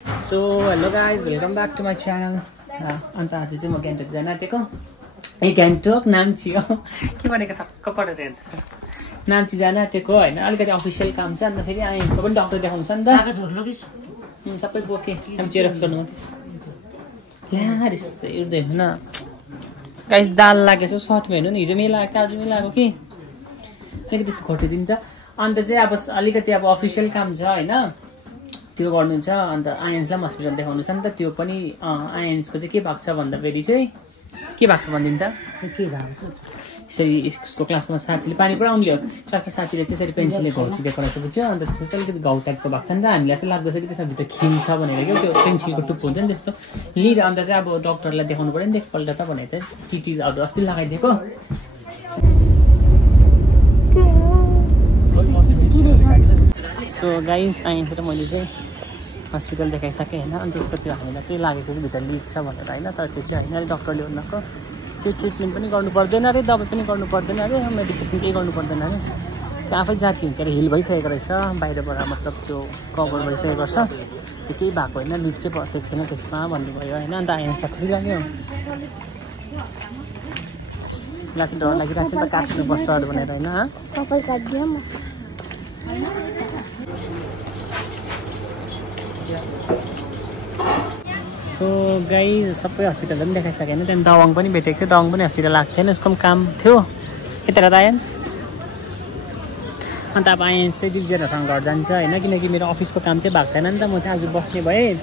So hello guys welcome back to my channel. अन्त आज चाहिँ म गान्तोक जान आँटेको। ए गान्तोक नाम्ची हो के भनेको छक्क परेर हेर्दैछ। नाम्ची जान आँटेको होइन, अलिकति अफिसियल काम छ। अन्त फेरि आइन्सको पनि डक्टर देखाउनु छ नि त। सबै बोकेँ जेरक्स गर्नु ल्या रिसै उठ्दैन न गाइस। दाल लागेछ सर्टमा हेर्नु नि, हिजो मिलाएको आज मिलाएको कि अलिकति त्यस्तो खोटिदिनु त। अन्त चाहिँ अब अलिकति अब अफिसियल काम छ होइन, त्यो गर्नु छ। अन्त आयन्सलाई हस्पिटल देखाउनु छ नि त। त्यो पनि आयन्सको चाहिँ के भएको छ भन्दाखेरि चाहिँ के भएको छ भनिदिनु त। के भएको छ यसरी उसको क्लासमा साथीले पानी पुरा आउनु क्लासमा साथीले चाहिँ यसरी पेन्सिलले घाउचिदिएको रहेछ बुझ्यो। अन्त त्यसपछि अलिकति घाउ टाइपको भएको छ नि त। हामीलाई चाहिँ लाग्दैछ कि त्यसमा भित्र खिल छ भनेर क्या, त्यो पेन्सिलको टुप्पो हुन्छ नि त्यस्तो लिएर। अन्त चाहिँ अब डक्टरलाई देखाउनु पऱ्यो नि एकपल्ट त भनेर चाहिँ टिटीहरू अस्ति लगाइदिएको। सो गाइस आइन्स र मैले चाहिँ हस्पिटल देखाइसकेँ होइन। अनि त्यसको त्यो हामीलाई चाहिँ लागेको कि भित्र लिक छ भनेर होइन, तर त्यो चाहिँ होइन। अरे डक्टरले उनीहरूको त्यो ट्रिटमेन्ट पनि गर्नु पर्दैन अरे, दबाई पनि गर्नु पर्दैन अरे, मेडिकेसन केही गर्नु पर्दैन अरे। त्यो आफै जाती हुन्छ अरे, हिल भइसकेको रहेछ बाहिरबाट, मतलब त्यो कभर भइसकेको रहेछ। त्यो केही भएको होइन, लिक चाहिँ बसेको छैन त्यसमा भन्नुभयो होइन। अन्त आइन्सलाई खुसी लाग्यो। मलाई चाहिँ डर लागिरहेको थियो नि त काट्नुपर्छ अरू भनेर होइन। सो गाई सबै हस्पिटलहरू पनि देखाइसकेँ होइन। त्यहाँदेखि दवाङ पनि भेटेको थियो, दवाङ पनि हस्पिटल आएको थिएन, उसको पनि काम थियो यता त आयन्स। अन्त अब आयन्स चाहिँ दिप्जेनहरूसँग घर जान्छ होइन, किनकि मेरो अफिसको काम चाहिँ भएको छैन नि त। म चाहिँ आज बस्ने भएँ।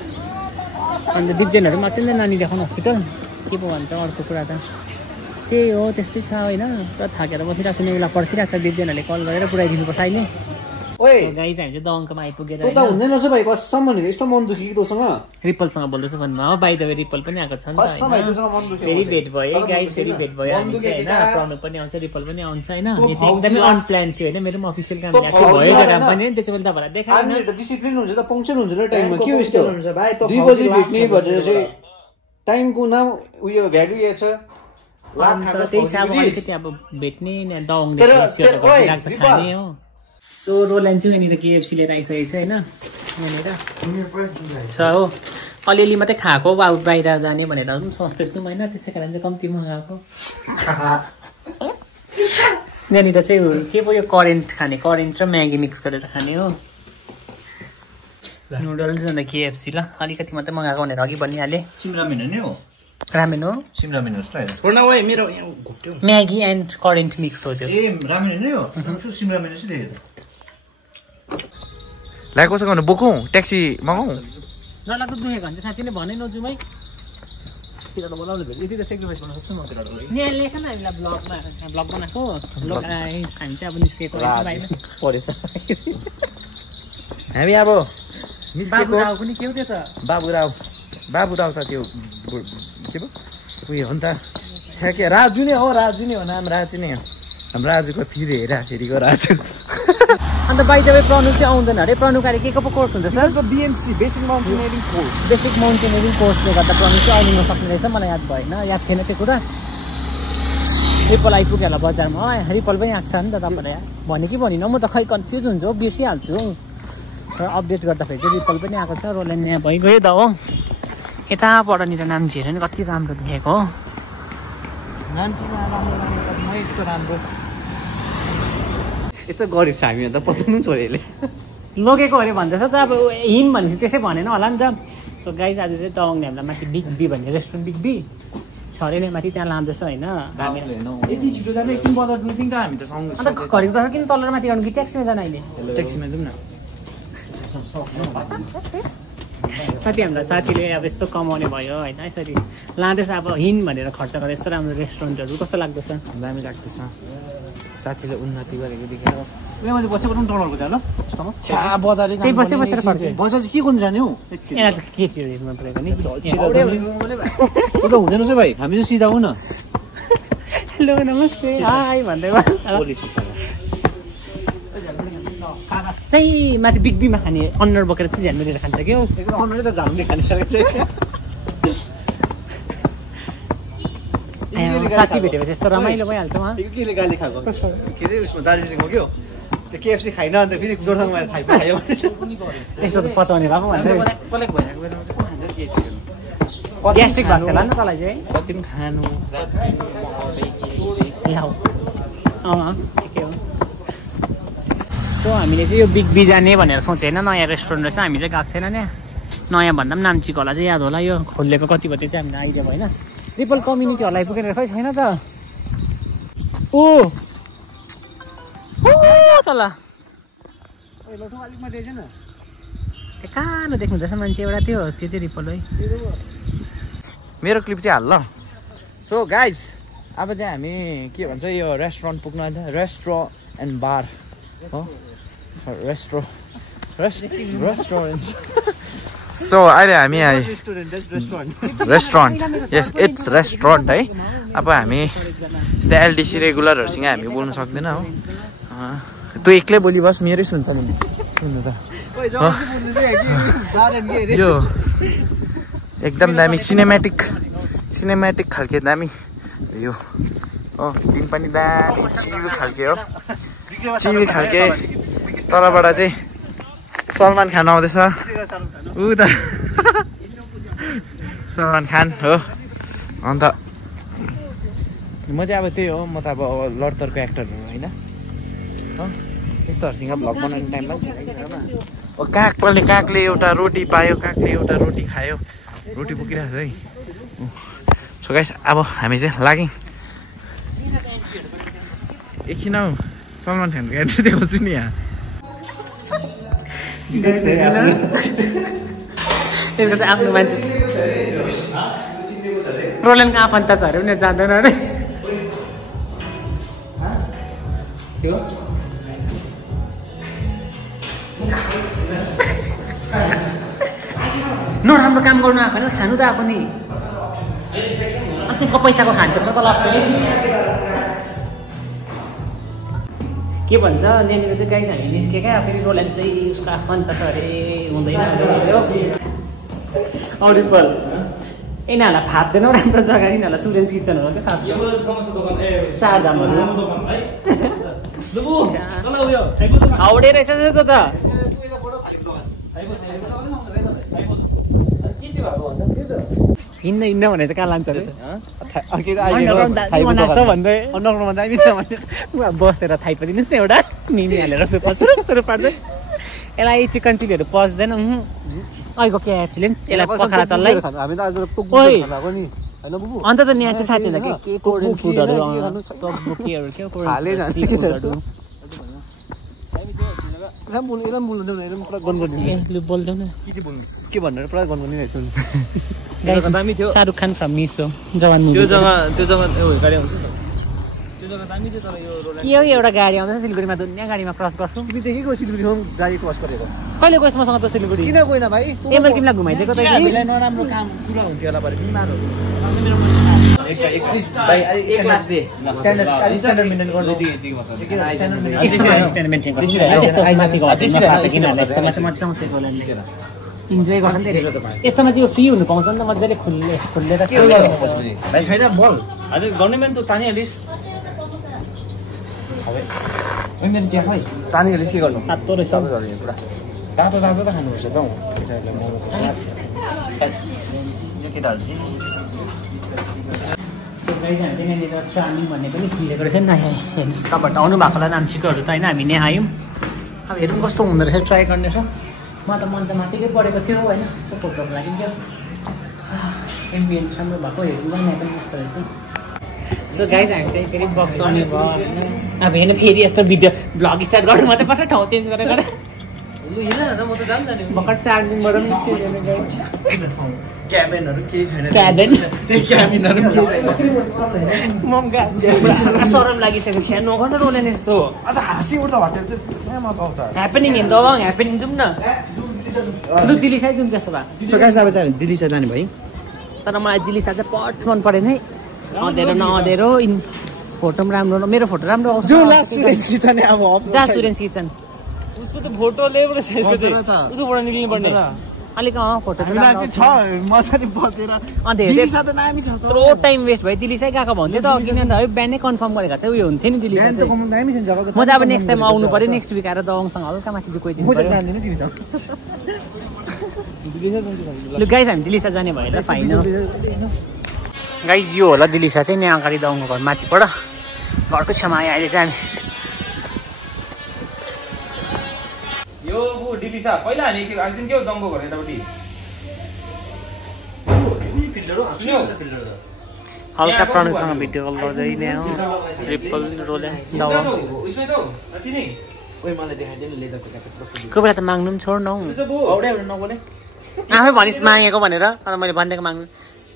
अन्त दिप्जेनहरू मात्रै नै नानी देखाउनु हस्पिटल के पो भन्छ अर्को कुरा त त्यही हो, त्यस्तै छ होइन। पुरा थाकेर बसिरहेको छु, नेउला पर्खिरहेको छ। दिप्जेनहरूले कल गरेर पुऱ्याइदिनुपर्छ अहिले। ओए गाइस हामी चाहिँ दङकोमा आइपुगेर त हुँदैन रहेछ भाइ, कसम भनेको यस्तो मन दुखी कि तँसँग। रिपलसँग बोल्दैछु भन्नु हो। बाइ द वे रिपल पनि आएको छ नि त। फेरि भेट भयो गाइस, फेरि भेट भयो हामी चाहिँ होइन। प्रनु पनि आउँछ, रिपल पनि आउँछ होइन। यो चाहिँ एकदमै अनप्लान थियो होइन, मेरो पनि अफिसियल काम भएको भयो काम पनि त्यसो पनि तपाईँलाई देखाएन। डिसिप्लिन हुन्छ त, पङ्क्चर हुन्छ र टाइममा के हो यस्तो हुन्छ भाइ। 2 बजे भेट्ने भनेर चाहिँ टाइमको नाम उयो भ्यालु या छ। त्यही छ अब अलिकति अब भेट्ने दङले लाग्छ खाने हो। सो रोल्यान्ड चाहिँ यहाँनिर केएफसी लिएर आइसकेको छ होइन, यहाँनिर छ हो। अलिअलि मात्रै खाएको अब बाहिर जाने भनेर पनि सोच्दैछौँ होइन, त्यसै कारण चाहिँ कम्ती मगाएको। यहाँनिर चाहिँ के पो यो करेन्ट खाने, करेन्ट र म्यागी मिक्स गरेर खाने हो। नुडल्स अन्त केएफसी ल अलिकति मात्रै मगाएको भनेर अघि भनिहालेँ। सिमरामेन नै हो, रामेन हो, सिमरामेन होस् ल। मेरो म्यागी एन्ड करेन्ट मिक्स हो त्यो। ए रामेन नै हो, सिमरामेन चाहिँ देखेको ला कसो गर्नु, बोकौँ ट्याक्सी मगाउँ। नलाग्दो दुखेको हुन्छ साँच्ची नै भने नजाउँ है। बोलाउनु भेट्यो यति त सेक्रिफाइस गर्न सक्छु म। यहाँ लेख न हामीलाई ब्लगमा, ब्लग बनाएको हामी चाहिँ अब निस्केको परेछ हामी अब निस्केको। बाबुराव पनि के हो त्यो त, बाबुराव त त्यो के पो उयो हो नि त, छ्याके राजु नै हो, राजु नै हो नाम, राजु नै हो। हाम्रो राजुको फेरि हेराफेरिको राजु। अन्त बाइ द वे प्रनु चाहिँ आउँदैन अरे। प्रनु कार्य के को पो कोर्स हुन्छ sir? BMC basic mountaineering course. Basic mountaineering कोर्सले गर्दा प्रनु चाहिँ आउनु नसक्ने रहेछ, मलाई याद भएन, याद थिएन त्यो कुरा। रिपल आइपुग्यो होला बजारमा, रिपल पनि आएको छ नि त। तपाईँलाई भने कि भनिनँ, म त खै कन्फ्युज हुन्छु, बिर्सिहाल्छु। र अपडेट गर्दाखेरि चाहिँ रिपल पनि आएको छ। रोल्यान्ड यहाँ भइगयो त हो। यतापट्टनिर नाम्ची हेरेर नि कति राम्रो देखेको हो। नाम्चीमा राम्रो यस्तो राम्रो यस्तो गरिब छ हामी त पत्नु छोरीले लगेको अरे भन्दैछ त। अब हिँड भनेपछि त्यसै भनेन होला नि त। सो गाइज आज चाहिँ दङले हामीलाई माथि बिग बी भन्ने रेस्टुरेन्ट बिग बी छ अरे नै, माथि त्यहाँ लाँदैछ होइन। यति छिटो जानु एकछिन बजार डुल्छौँ त हामी त सँगै। अन्त घरिको त किन तल र माथि गर्नु कि ट्याक्सीमा जानु अहिले? ट्याक्सीमा जाउँ न। साथी हामीलाई साथीले अब यस्तो कमाउने भयो होइन, यसरी लाँदैछ। अब हिँड भनेर खर्च गरेर यस्तो राम्रो रेस्टुरेन्टहरू कस्तो लाग्दैछ? दामी लाग्दैछ, साथीले उन्नति गरेको देखेर। उयो मैले बसेको पनि डलरको त्यहाँ ल यस्तोमा बजार त्यही बसेर बजार चाहिँ के गर्नु जाने हो? यहाँ त के थियो हेर्नु परेको नि। त्यो त हुँदैन रहेछ भाइ, हामी चाहिँ सिधा हौ न। हेलो नमस्ते हाई भन्दै चाहिँ माथि बिग बीमा खाने अन्नर बोकेर चाहिँ झ्यान लिएर खान्छ क्या हो। अन्नरै त झाल्ने खानिसकेको साथी भेटेपछि यस्तो रमाइलो भइहाल्छ उहाँ। केले गाली खाएको के अरे उसमा दार्जिलिङमा के हो त्यो केएफसी खाइन अन्त फेरि जोरसँग मैले खायो त्यस्तो त पचाउने भएको भन्छ पलेक भइरहेको बेलामा चाहिँ को खान्छ केएफसीहरू ग्यास्ट्रिक भएको थियो होला नि त तँलाई चाहिँ कति पनि खानु ठिकै हो सो हामीले चाहिँ यो बिग बी जाने भनेर सोचेँ होइन नयाँ रेस्टुरेन्ट रहेछ हामी चाहिँ गएको छैन नि नयाँ भन्दा पनि नाम्चीको होला चाहिँ याद होला यो खोलेको कति भयो त्यो चाहिँ हामीलाई आइडिया भएन रिपल कम्युनिटी हल आइपुगेर खै छैन त ओ तल कहाँ देख्नु हुँदैछ मान्छे एउटा त्यो चाहिँ रिपल है मेरो क्लिप चाहिँ हाल ल सो गाइज अब चाहिँ हामी के भन्छ यो रेस्टुरेन्ट पुग्नु अन्त रेस्टुरेन्ट एन्ड बार हो रेस्टुरेन्ट सो अहिले हामी रेस्टुरेन्ट यस इट्स रेस्टुरेन्ट है अब हामी यस्तै एलडिसी रेगुलरहरूसँग हामी बोल्नु सक्दैन हो तँ एक्लै बोलिबस् मेरै सुन्छ नि सुन्नु त यो एकदम दामी सिनेमेटिक खालके दामी यो हो दिन पनि दामी चिल खालके हो चिल खालके तलबाट चाहिँ सलमान खान आउँदैछ ऊ त सलमान खान हो अन्त म चाहिँ अब त्यही हो म त अब लडतरको एक्टर हो होइन यस्तोहरूसँग भ्लग बनाउने टाइममा कागले एउटा रोटी पायो कागले एउटा रोटी खायो रोटी बोकिरहेको छ है सो गाइस अब हामी चाहिँ लाग्यौँ एकछिन हौ सलमान खानको एड्रेस देखाउँछु नि यहाँ त्यसको चाहिँ आफ्नो मान्छे रोलेनको आफन्त छ अरे उनीहरू जाँदैन अरे नराम्रो काम गर्नु आएको होइन खानु त आएको नि अनि त्यसको पैसाको खान्छ त लाग्छ के भन्छ यहाँनिर चाहिँ गाइस हामी निस्केका फेरि रोल्यान्ड चाहिँ उसको आफन्त छ अरे हुँदैन अडिपल यिनीहरूलाई फाप्दैनौ राम्रो जग्गा यिनीहरूलाई सुरेन्स किचनहरू चाहिँ फाप्छ चारधामहरू हाउडे रहेछ जस्तो त हिँड्न भने चाहिँ कहाँ लान्छ अरे बसेर थाइ पदिनुहोस् न एउटा मिमी हालेर सुरु पार्दै यसलाई चिकन चिलीहरू पस्दैन अहिलेको केएफसीले यसलाई पखाला चल्ला अन्त त यहाँ चाहिँ साँच्चै के कोरियन फुडहरू के भनेर पुरा गनगनी शाहरुख खान फ्रम मिसो जवान त्यो जग्गा गाडी आउँछ नि के हो एउटा गाडी आउँदैछ सिलगढीमा दुनियाँ गाडीमा क्रस गर्छु देखेको सिलगढीमा गाडी क्रस गरेको कहिले गएछ मसँग त सिलगढी किन गएन भाइ मैले तिमीलाई घुमाइदिएको त नराम्रो काम पुरा हुन्थ्यो होला भरे बिमारहरू इन्जोय गर्नु यस्तोमा चाहिँ यो फ्री हुनु पाउँछ नि त मजाले खुल्लेर छैन बल हजुर गभर्मेन्ट त तानिहालिस् मेरो चिया खै तानिहालिस् के गर्नु तातो रहेछ पुरा तातो त खानुपर्छ त यहाँनिर ट्रामिङ भन्ने पनि खुलेको रहेछ नि हेर्नुहोस् तपाईँहरू आउनु भएकोलाई नाम्चीकोहरू त होइन हामी नै आयौँ अब हेरौँ कस्तो हुँदो रहेछ ट्राई गर्ने छ म त मन त माथिकै परेको थियो होइन यसो फोटोको लागि थियो एम्बियन्स राम्रो भएको हेरौँ पनि यहाँ पनि कस्तो रहेछ सो गाइज हामी चाहिँ फेरि बक्स आउने भयो होइन अब हेर्नु फेरि यस्तो भिडियो ब्लग स्टार्ट गर्नु मात्रै पठाइ ठाउँ चेन्ज गरेर भर्खर 4 दिनबाट पनि निस्क्यो क्याबिनहरू केही छैन क्याबिनहरू सरम लागिसक्यो थिएँ नगर्न रोलेन यस्तो हाँसी उठ्दा होटेल चाहिँ मजाउँछ ह्यापनिङ हेर्नु अब ह्यापनिङ जाउँ न लु दिल्ली साइड जाउँ त्यसो भए सो गाइस अब चाहिँ दिल्ली साइड जाने भयो तर मलाई दिल्ली साइड चाहिँ पट मन परेन है अँधेरो फोटो पनि राम्रो मेरो फोटो राम्रो आउँछ जहाँ सुरेन्स किचन उसको चाहिँ फोटो उसकोबाट निक्लिनु पर्ने अलिक फोटो हामीलाई चाहिँ छ मजाले बजेर अन्त दिलिसा त नामी छ यत्रो टाइम वेस्ट भयो दिलिसै गएको भन्थ्यो त किन त है बिहानै कन्फर्म गरेको चाहिँ उयो हुन्थ्यो नि दिलिसा चाहिँ दामी छ जग्गा म चाहिँ अब नेक्स्ट टाइम आउनु पर्यो नेक्स्ट विक आएर दवाङसँग हल्का माथि चाहिँ गइदिनु पर्यो जान्दिनँ तिमीसँग ल गाइस हामी दिलिसा जाने भयो ल फाइन गाइस यो होला दिलिसा चाहिँ यहाँ अगाडि दवाङको घर माथिबाट घरको छेउमा आयो अहिले चाहिँ यो दिलिसा पहिला हामी एकदिन के दङ्गो गर्ने यतापट्टि हल्का प्रणसँग भिडियो कल गर्दै नै हो ट्रिपल रोले दवा कोही बेला त माग्नु पनि छोड्नु आफै भनिस् मागेको भनेर अन्त मैले भनिदिएको माग्नु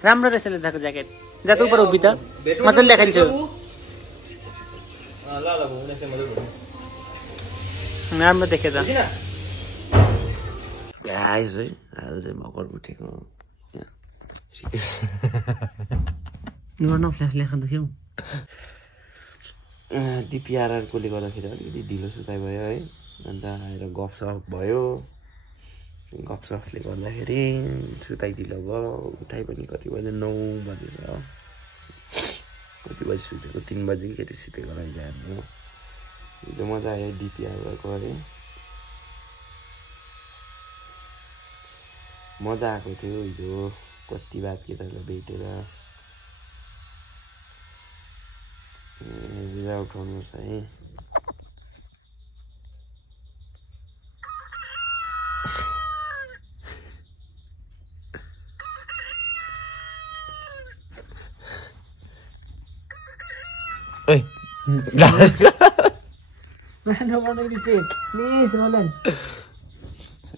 राम्रो रहेछ लेदाको ज्याकेट जा त उपर उभि त मजाले देखाइदिन्छु राम्रो देखेँ त गाइस है आज चाहिँ भर्खर उठेको गर्न फ्ल्यास लेखा दुख्यौ डिपिआरआरकोले गर्दाखेरि अलिकति ढिलो सुताइ भयो है अन्त आएर गफसफ भयो गफसफले गर्दाखेरि सुताइ ढिलो भयो उठाइ पनि कति बजे 9 बजेछ कति बजी सुतेको 3 बजी केटी सुतेको रहेछ हाम्रो हिजो मजा आयो डिपिआरको है मजा आएको थियो हिजो कति बात केटाहरूलाई भेटेर भिजा उठाउनुहोस् है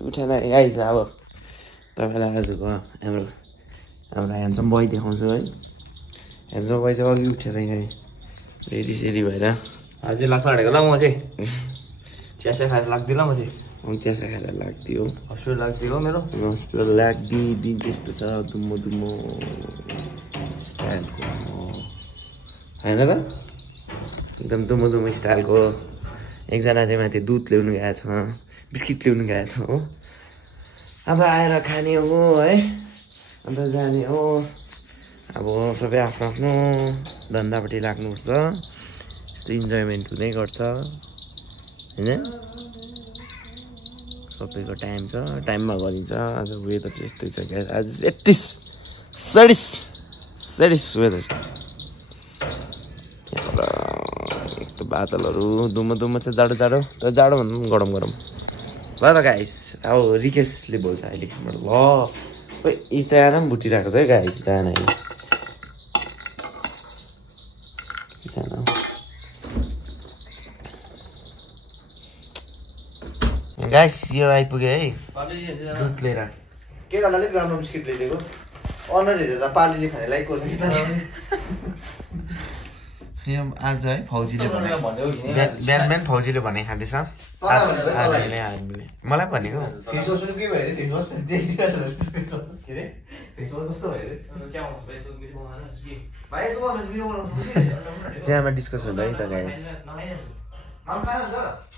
उठेन आइज अब तपाईँलाई आजको हाम्रो ह्यान्डसम बोय देखाउँछु है ह्यान्डसम बोय चाहिँ अघि उठेर यहाँ रेडी सेडी भएर अझै लाग्न आँटेको ल म चाहिँ चियासा खाएर लाग्दिनँ ल म चाहिँ चियासा खाएर लाग्दियो हस्पिटल लाग्दियो मेरो हस्पिटल दिन त्यस्तो छ दुम्मो दुम्मो स्टाइलको होइन त एकदम दुम्मो दुम्मो स्टाइलको एकजना चाहिँ माथि दुध ल्याउनु गएको छ बिस्किट ल्याउनु गएको छ हो अब आएर खाने हो है अन्त जाने हो अब सबै आफ्नो आफ्नो धन्दापट्टि लाग्नुपर्छ यस्तो इन्जोयमेन्ट हुँदै गर्छ होइन सबैको टाइम छ टाइममा गरिन्छ आज वेदर चाहिँ यस्तै छ आज 37 वेदर छ यहाँबाट एक त बादलहरू दुम्मो दुम्मो छ जाडो जाडो तर जाडो भन्दा पनि गरम गरम ल त गाइस अब रिकेशले बोल्छ अहिले ल यी चाना पनि भुटिरहेको छ है गाइस चाना गाइस यो आइपुग्यो है दुध लिएर केटालाई अलिक राम्रो बिस्किट ल्याइदिएको अनुहार हेरेर पालीले खाने लाइक गर्नु आज है फौजीले बिहान फौजीले भने खाँदैछ मलाई भनेको चियामा डिस्कस हुँदा है त गाइस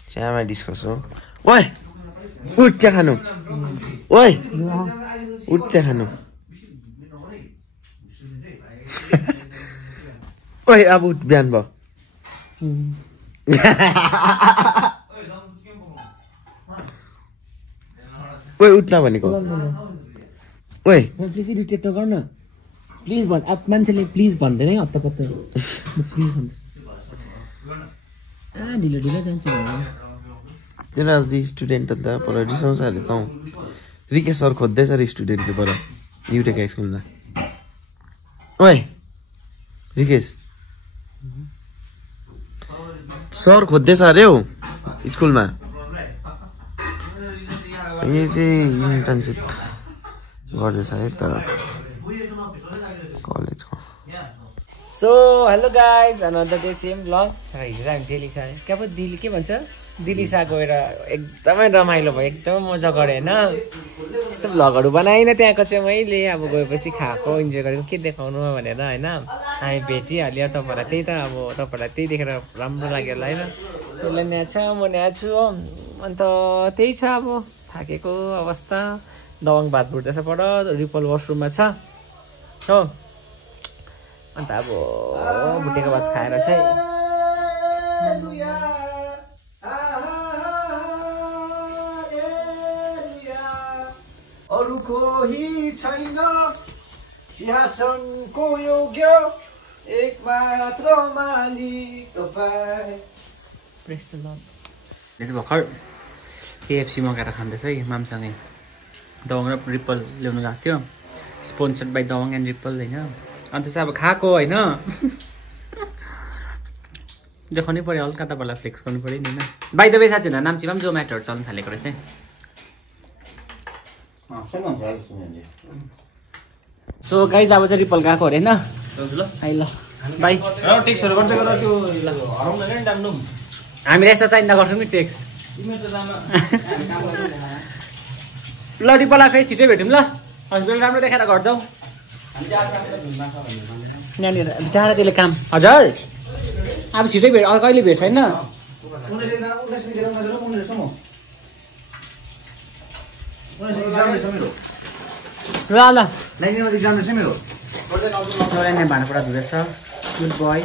चियामा डिस्कस हो ओइ उठ चिया खानु ओइ उठ चिया खानु ओइ अब उठ बिहान भयो ओइ उठ्न भनेको ओइ प्लिज इरिटेट नगर न प्लिज भन् अब मान्छेले प्लिज भन्दैन है हत्तपत्त प्लिज भन्छ ढिलो ढिलो जान्छु तिनीहरू स्टुडेन्ट त पर रिसाउँछ अरे त रिकेश सर खोज्दैछ अरे स्टुडेन्टले पर युटेका स्कुलमा ओइ रिकेश सर खोज्दैछ अरे हौ स्कुलमा यो चाहिँ इन्टर्नसिप गर्दैछ है त कलेजको so hello guys another day same blog हिजो हामी दिल्ली क्या पो दिल्ली के भन्छ दिलिसा गएर एकदमै रमाइलो भयो एकदमै मजा गरेँ होइन यस्तो भ्लगहरू बनाइनँ त्यहाँको चाहिँ मैले अब गएपछि खाएको इन्जोय गरेको के देखाउनु भनेर होइन हामी भेटिहाल्यो तपाईँहरूलाई त्यही त अब तपाईँहरूलाई त्यही देखेर राम्रो लाग्यो होला होइन त्यसलाई न्याछ म न्याछु हो अन्त त्यही छ अब थाकेको अवस्था दवाङ भात भुट्दैछ पर रिपल वासरुममा छ हो अन्त अब भुटेको भात खाएर चाहिँ अरू कोही छैन सिंहासनको योग्य एक मात्र मालिक तपाईँ। Press the lord. भर्खर केएफसी मगाएर खाँदैछ है मामसँगै दवाङ र रिपल ल्याउनु गएको थियो स्पोन्सर्ड बाई दवाङ एन्ड रिपल होइन अन्त चाहिँ अब खाएको होइन देखाउनै पऱ्यो हल्का तपाईँलाई फ्लेक्स गर्नु पऱ्यो नि होइन बाई द वे साँच्चै नाम्चीमा पनि जोम्याटोहरू चल्नु थालेको रहेछ सो गाइज अब चाहिँ रिपल गएको अरे होइन है ल बाई हामीलाई यस्तो चाहिँदा गर्छौँ नि टेक्स्ट ल रिपल फेरि छिटै भेटौँ ल हस्पिटल राम्रो देखाएर घर जाउँ यहाँनिर बिचारा त्यसले काम हजुर अब छिटै भेट कहिले भेट होइन ल ल भाँडाकुँडा धुँदैछ गुड बोय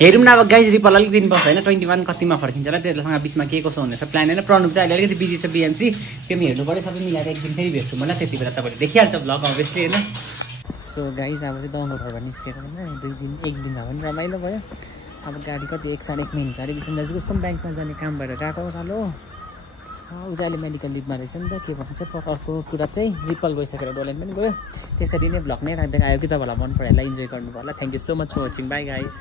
हेरौँ न अब गाइज रिपल अलिक दिनुपर्छ होइन 21 कतिमा फर्किन्छ होला त्यससँग बिचमा के कसो हुनेछ प्लान होइन प्रणुप चाहिँ अहिले अलिकति बिजी छ बिएमसी त्यो पनि हेर्नु पऱ्यो सबै मिलाएर एक दिन फेरि भेट्छु मलाई त्यति बेला तपाईँले देखिहाल्छ भ्लग अभियसली होइन सो गाइज अब चाहिँ दौडको घरमा निस्केर होइन एक दिन भयो भने रमाइलो भयो अब गाडी कति 1 साढे 1 मिनट अरे विष्णु दाजुको उसको पनि ब्याङ्कमा जाने काम भएर गएको सालो ऊ चाहिँ अहिले मेडिकल लिभमा रहेछ नि त के भन्छ अर्को कुरा चाहिँ रिपल गइसकेर डोलेन पनि गयो त्यसरी नै भ्लग नै राख्दै आयो कि तपाईँलाई मन पऱ्यो होला इन्जोय गर्नु भयो होला thank you so much for watching bye guys